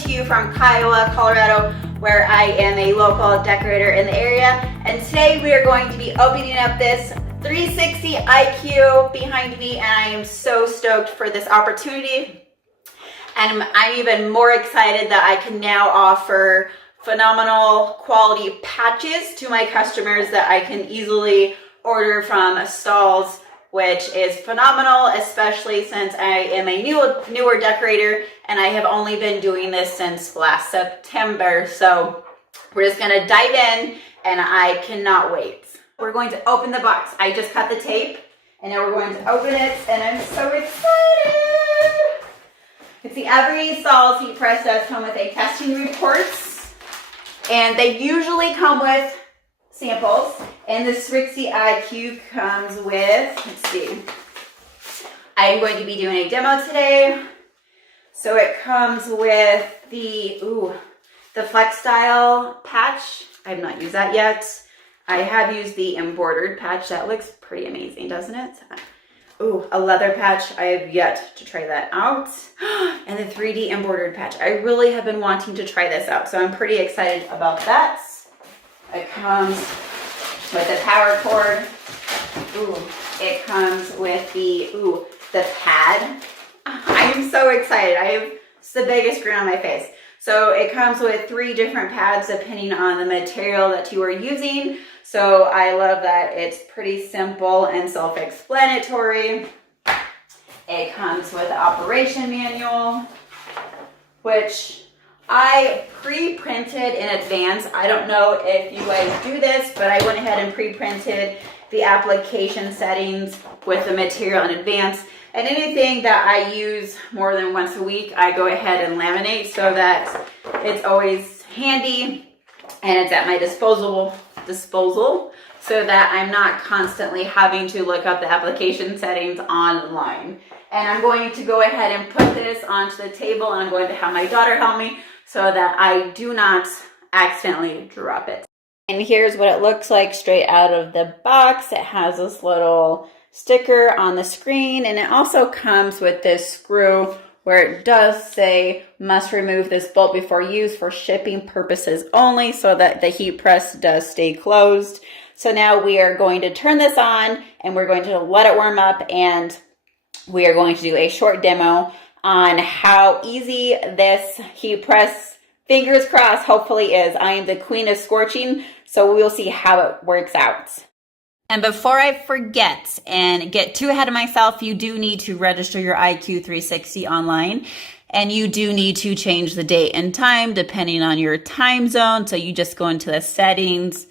to you from Kiowa, Colorado, where I am a local decorator in the area. And today we are going to be opening up this 360 IQ behind me, and I am so stoked for this opportunity. And I'm even more excited that I can now offer phenomenal quality patches to my customers that I can easily order from STAHLS, which is phenomenal, especially since I am a newer decorator and I have only been doing this since last September. So we're just gonna dive in and I cannot wait. We're going to open the box. I just cut the tape and now we're going to open it and I'm so excited. You see, every STAHLS heat press does come with a testing report, and they usually come with samples, and the 360 IQ comes with, let's see, I'm going to be doing a demo today. So it comes with the Flex Style patch. I have not used that yet. I have used the embroidered patch. That looks pretty amazing, doesn't it? Ooh, a leather patch. I have yet to try that out. And the 3D embroidered patch. I really have been wanting to try this out, so I'm pretty excited about that. It comes with the power cord. Ooh, it comes with the pad. I am so excited. I have the biggest grin on my face. So it comes with 3 different pads depending on the material that you are using. So I love that it's pretty simple and self-explanatory. It comes with the operation manual, which I pre-printed in advance. I don't know if you guys do this, but I went ahead and pre-printed the application settings with the material in advance. And anything that I use more than once a week, I go ahead and laminate so that it's always handy and it's at my disposal so that I'm not constantly having to look up the application settings online. And I'm going to go ahead and put this onto the table, and I'm going to have my daughter help me so that I do not accidentally drop it. And here's what it looks like straight out of the box. It has this little sticker on the screen, and it also comes with this screw where it does say must remove this bolt before use for shipping purposes only, so that the heat press does stay closed. So now we are going to turn this on and we're going to let it warm up, and we are going to do a short demo on how easy this heat press, fingers crossed, hopefully is. I am the queen of scorching, so we will see how it works out. And before I forget and get too ahead of myself, you do need to register your IQ 360 online, and you do need to change the date and time depending on your time zone. So you just go into the settings,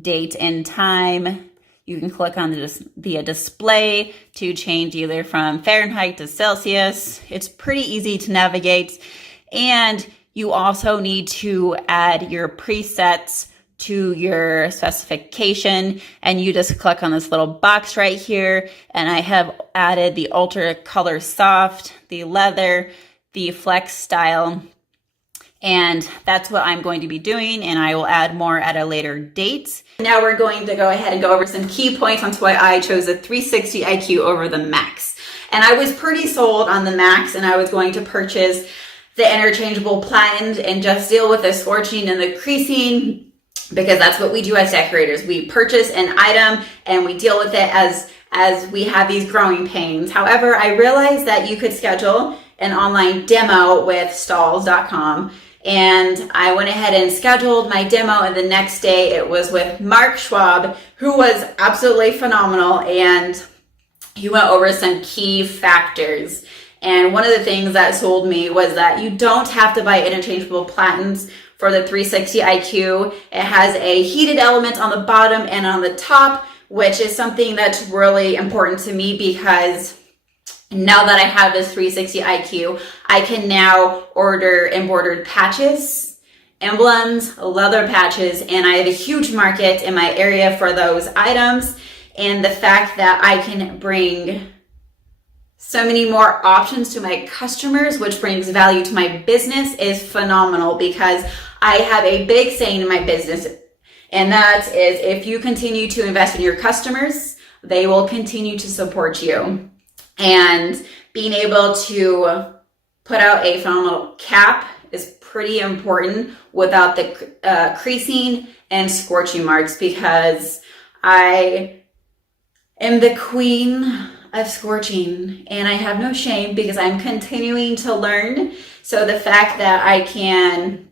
date and time. You can click on the display to change either from Fahrenheit to Celsius. It's pretty easy to navigate. And you also need to add your presets to your specification, and you just click on this little box right here. And I have added the Ultra Color Soft, the leather, the Flex Style, and that's what I'm going to be doing, and I will add more at a later date. Now we're going to go ahead and go over some key points on why I chose the 360 IQ over the Max. And I was pretty sold on the Max, and I was going to purchase the interchangeable platens and just deal with the scorching and the creasing, because that's what we do as decorators. We purchase an item and we deal with it as we have these growing pains. However, I realized that you could schedule an online demo with STAHLS.com, and I went ahead and scheduled my demo, and the next day it was with Mark Schwab, who was absolutely phenomenal, and he went over some key factors. And one of the things that sold me was that you don't have to buy interchangeable platens for the 360 IQ. It has a heated element on the bottom and on the top, which is something that's really important to me, because now that I have this 360 IQ, I can now order embroidered patches, emblems, leather patches, and I have a huge market in my area for those items. And the fact that I can bring so many more options to my customers, which brings value to my business, is phenomenal, because I have a big saying in my business, and that is, if you continue to invest in your customers, they will continue to support you. And being able to put out a phenomenal cap is pretty important without the creasing and scorching marks, because I am the queen of scorching and I have no shame because I'm continuing to learn. So the fact that I can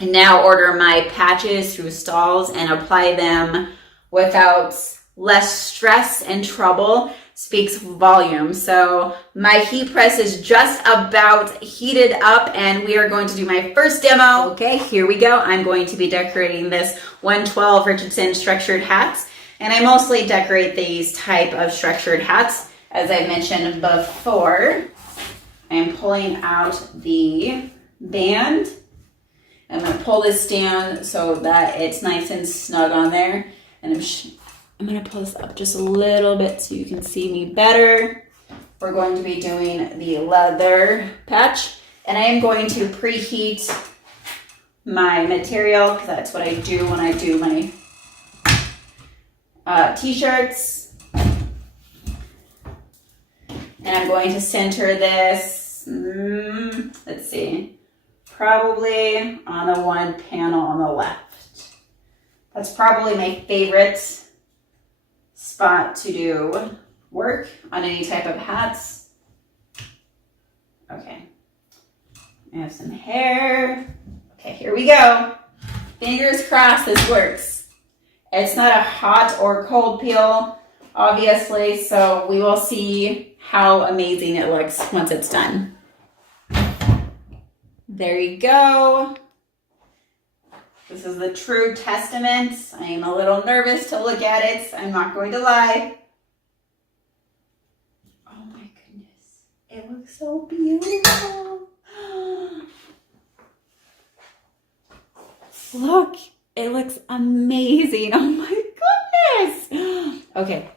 now order my patches through STAHLS and apply them without less stress and trouble speaks volumes. So my heat press is just about heated up and we are going to do my first demo. Okay, here we go. I'm going to be decorating this 112 Richardson structured hats, and I mostly decorate these type of structured hats. As I mentioned before, I am pulling out the band. I'm going to pull this down so that it's nice and snug on there. And I'm going to pull this up just a little bit so you can see me better. We're going to be doing the leather patch. And I am going to preheat my material because that's what I do when I do my t-shirts. And I'm going to center this, let's see, probably on the one panel on the left. That's probably my favorite spot to do work on any type of hats. Okay, I have some hair. Okay, here we go. Fingers crossed this works. It's not a hot or cold peel, obviously, so we will see how amazing it looks once it's done. There you go. This is the true testament. I am a little nervous to look at it. I'm not going to lie. Oh my goodness. It looks so beautiful. Look, it looks amazing. Oh my goodness. Okay,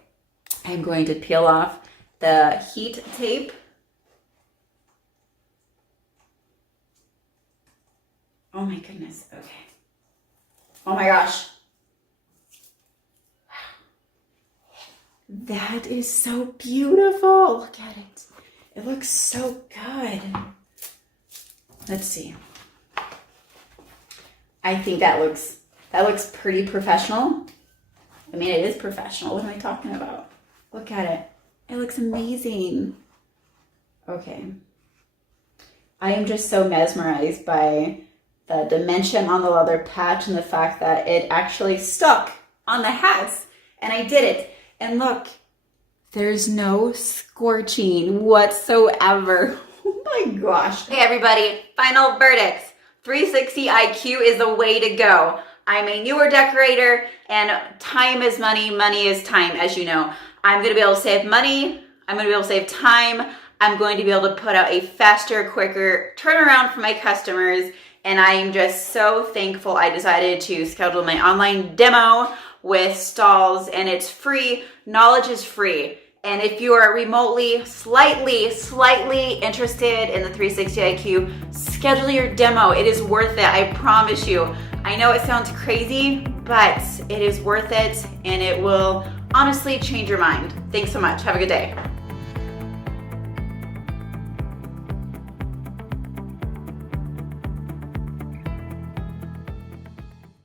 I'm going to peel off the heat tape. Oh my goodness, okay. Oh my gosh. That is so beautiful. Look at it. It looks so good. Let's see. I think that looks pretty professional. I mean, it is professional. What am I talking about? Look at it. It looks amazing. Okay. I am just so mesmerized by the dimension on the leather patch and the fact that it actually stuck on the hats, and I did it. And look, there's no scorching whatsoever. Oh my gosh. Hey everybody, final verdicts. 360 IQ is the way to go. I'm a newer decorator and time is money, money is time, as you know. I'm gonna be able to save money, I'm gonna be able to save time, I'm going to be able to put out a faster, quicker turnaround for my customers, and I am just so thankful I decided to schedule my online demo with STAHLS, and it's free. Knowledge is free. And if you are remotely, slightly interested in the 360 IQ, schedule your demo. It is worth it, I promise you. I know it sounds crazy, but it is worth it, and it will honestly change your mind. Thanks so much. Have a good day.